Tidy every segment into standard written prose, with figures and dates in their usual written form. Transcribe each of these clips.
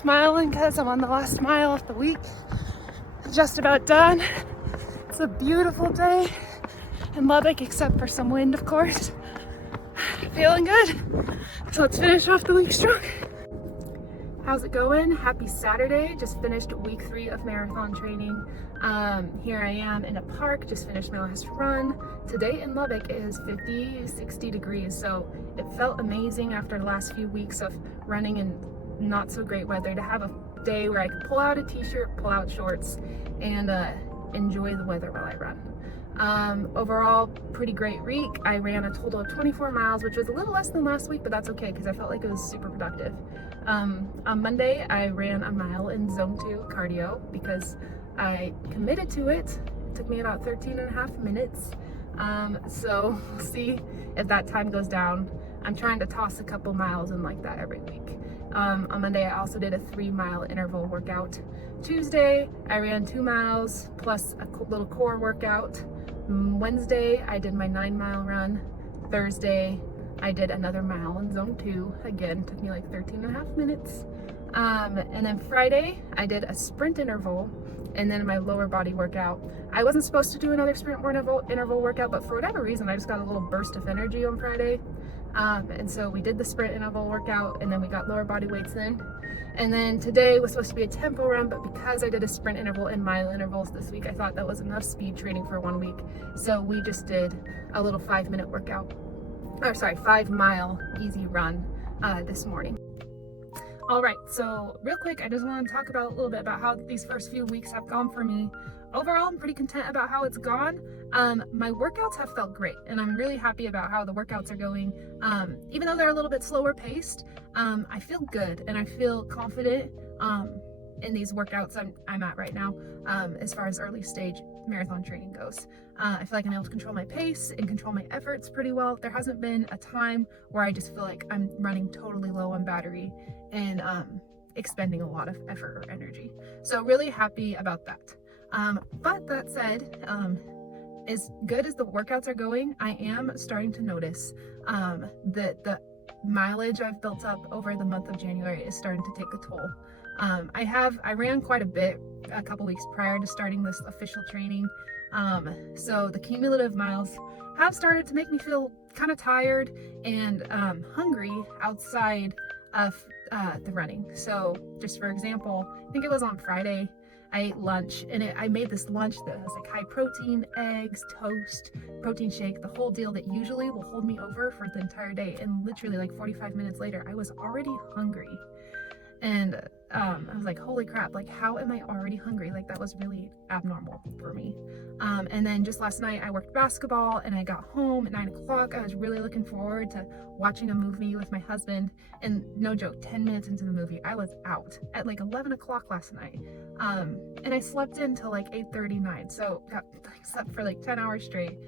smiling because I'm on the last mile of the week. Just about done. It's a beautiful day in Lubbock, except for some wind, of course. Feeling good. So let's finish off the week strong. How's it going? Happy Saturday. Just finished week 3 of marathon training. Here I am in a park, just finished my last run. Today in Lubbock is 50, 60 degrees, so it felt amazing after the last few weeks of running in not so great weather to have a day where I could pull out a t-shirt, pull out shorts, and enjoy the weather while I run. Overall, pretty great week. I ran a total of 24 miles, which was a little less than last week, but that's okay because I felt like it was super productive. On Monday, I ran a mile in zone 2 cardio because I committed to it. It took me about 13 and a half minutes. So we'll see if that time goes down. I'm trying to toss a couple miles in like that every week. On Monday, I also did a 3-mile interval workout. Tuesday, I ran 2 miles plus a little core workout. Wednesday, I did my 9-mile run. Thursday, I did another mile in zone 2. Again, took me like 13 and a half minutes. And then Friday, I did a sprint interval and then my lower body workout. I wasn't supposed to do another sprint interval workout, but for whatever reason, I just got a little burst of energy on Friday. And so we did the sprint interval workout and then we got lower body weights in. And then today was supposed to be a tempo run, but because I did a sprint interval and mile intervals this week, I thought that was enough speed training for 1 week. So we just did a little 5-minute workout, or sorry, 5-mile easy run this morning. All right, so real quick, I just want to talk about a little bit about how these first few weeks have gone for me. Overall, I'm pretty content about how it's gone. My workouts have felt great, and I'm really happy about how the workouts are going. Even though they're a little bit slower paced, I feel good and I feel confident in these workouts I'm at right now as far as early stage marathon training goes. I feel like I'm able to control my pace and control my efforts pretty well. There hasn't been a time where I just feel like I'm running totally low on battery and expending a lot of effort or energy. So really happy about that. But that said, as good as the workouts are going, I am starting to notice that the mileage I've built up over the month of January is starting to take a toll. I ran quite a bit a couple weeks prior to starting this official training. So the cumulative miles have started to make me feel kind of tired and hungry outside of the running. So just for example, I think it was on Friday, I ate lunch and I made this lunch that has like high protein, eggs, toast, protein shake, the whole deal that usually will hold me over for the entire day. And literally like 45 minutes later, I was already hungry. And I was like, holy crap, like how am I already hungry? Like that was really abnormal for me. And then just last night I worked basketball and I got home at 9 o'clock. I was really looking forward to watching a movie with my husband, and no joke, 10 minutes into the movie, I was out at like 11 o'clock last night. And I slept in till like 8:39. So I slept for like 10 hours straight.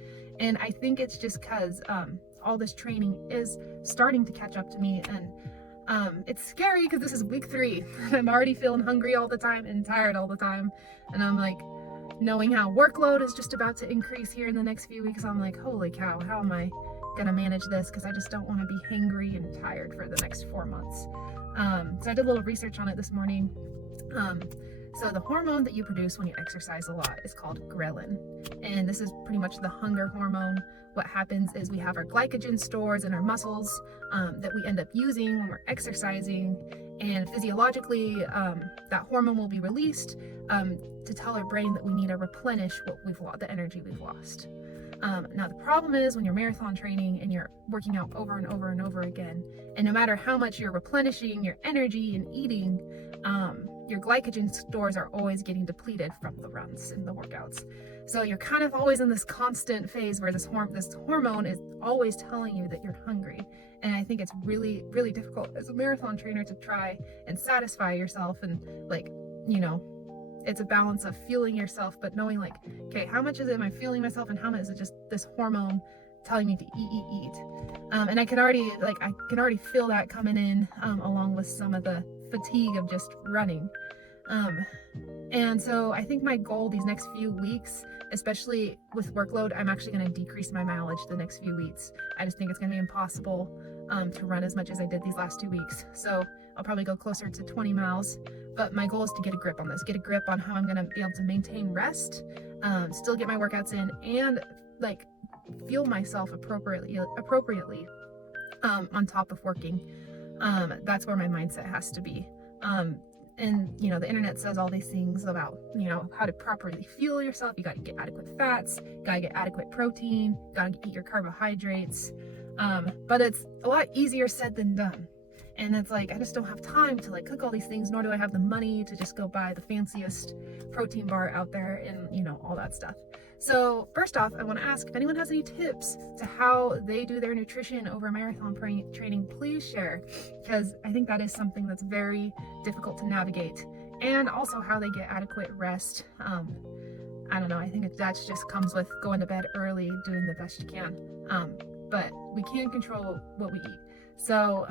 And I think it's just cause all this training is starting to catch up to me, and it's scary because this is week 3. I'm already feeling hungry all the time and tired all the time. And I'm like, knowing how workload is just about to increase here in the next few weeks, I'm like, holy cow, how am I gonna manage this? Because I just don't want to be hangry and tired for the next 4 months. So I did a little research on it this morning. So the hormone that you produce when you exercise a lot is called ghrelin. And this is pretty much the hunger hormone. What happens is we have our glycogen stores in our muscles that we end up using when we're exercising. And physiologically, that hormone will be released to tell our brain that we need to replenish what we've lost, the energy we've lost. Now the problem is when you're marathon training and you're working out over and over and over again, and no matter how much you're replenishing your energy and eating, your glycogen stores are always getting depleted from the runs and the workouts. So you're kind of always in this constant phase where this hormone is always telling you that you're hungry. And I think it's really, really difficult as a marathon trainer to try and satisfy yourself, and like, you know, it's a balance of fueling yourself, but knowing like, okay, how much is it am I fueling myself and how much is it just this hormone telling me to eat. And I can already feel that coming in along with some of the fatigue of just running. And so I think my goal these next few weeks, especially with workload, I'm actually going to decrease my mileage the next few weeks. I just think it's going to be impossible to run as much as I did these last 2 weeks. So I'll probably go closer to 20 miles. But my goal is to get a grip on this, get a grip on how I'm gonna be able to maintain rest, still get my workouts in, and like fuel myself appropriately on top of working. That's where my mindset has to be. And you know, the internet says all these things about, you know, how to properly fuel yourself. You got to get adequate fats, got to get adequate protein, got to eat your carbohydrates. But it's a lot easier said than done. And it's like, I just don't have time to like cook all these things, nor do I have the money to just go buy the fanciest protein bar out there and, you know, all that stuff. So first off, I want to ask if anyone has any tips to how they do their nutrition over marathon training, please share, because I think that is something that's very difficult to navigate, and also how they get adequate rest. I don't know, I think that just comes with going to bed early, doing the best you can, but we can control what we eat. So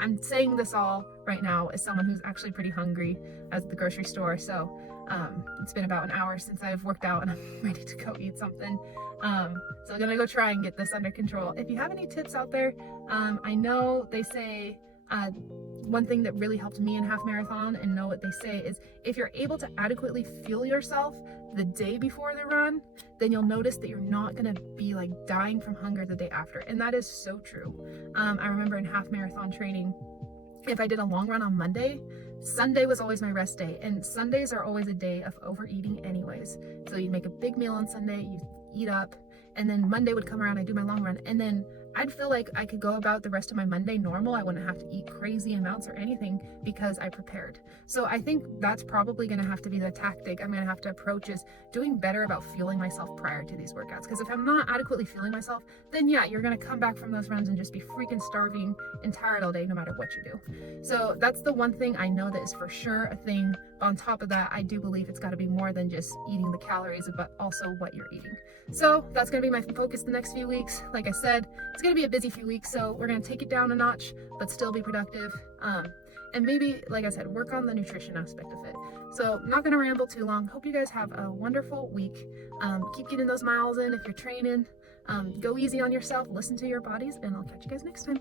I'm saying this all right now as someone who's actually pretty hungry at the grocery store. So it's been about an hour since I've worked out and I'm ready to go eat something. So I'm gonna go try and get this under control. If you have any tips out there, I know they say one thing that really helped me in half marathon, and know what they say is, if you're able to adequately fuel yourself the day before the run, then you'll notice that you're not gonna be like dying from hunger the day after. And that is so true. I remember in half marathon training, if I did a long run on Monday, Sunday was always my rest day, and Sundays are always a day of overeating anyways. So you make a big meal on Sunday, you eat up, and then Monday would come around, I do my long run, and then I'd feel like I could go about the rest of my Monday normal. I wouldn't have to eat crazy amounts or anything because I prepared. So I think that's probably gonna have to be the tactic I'm gonna have to approach, is doing better about fueling myself prior to these workouts. Because if I'm not adequately fueling myself, then yeah, you're gonna come back from those runs and just be freaking starving and tired all day, no matter what you do. So that's the one thing I know that is for sure a thing. On top of that, I do believe it's gotta be more than just eating the calories, but also what you're eating. So that's gonna be my focus the next few weeks. Like I said, it's gonna be a busy few weeks, so we're gonna take it down a notch, but still be productive. And maybe, like I said, work on the nutrition aspect of it. So I'm not gonna ramble too long. Hope you guys have a wonderful week. Keep getting those miles in if you're training. Go easy on yourself, listen to your bodies, and I'll catch you guys next time.